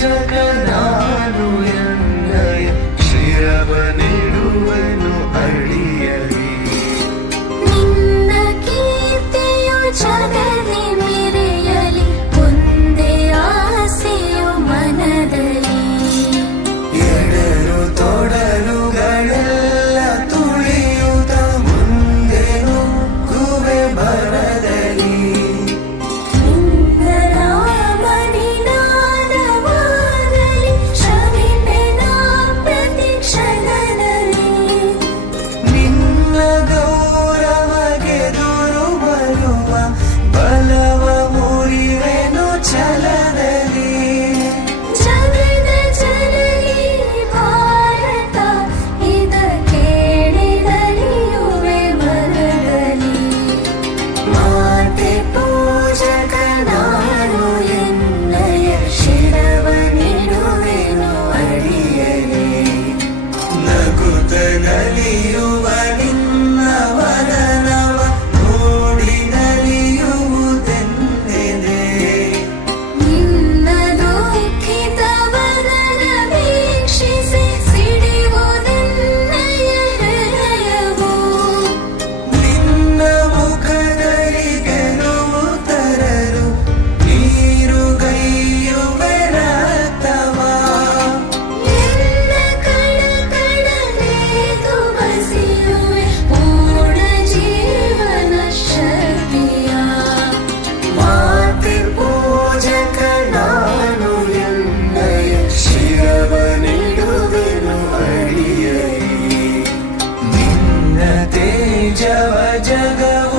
good, good. തനലിയുവനി जव जग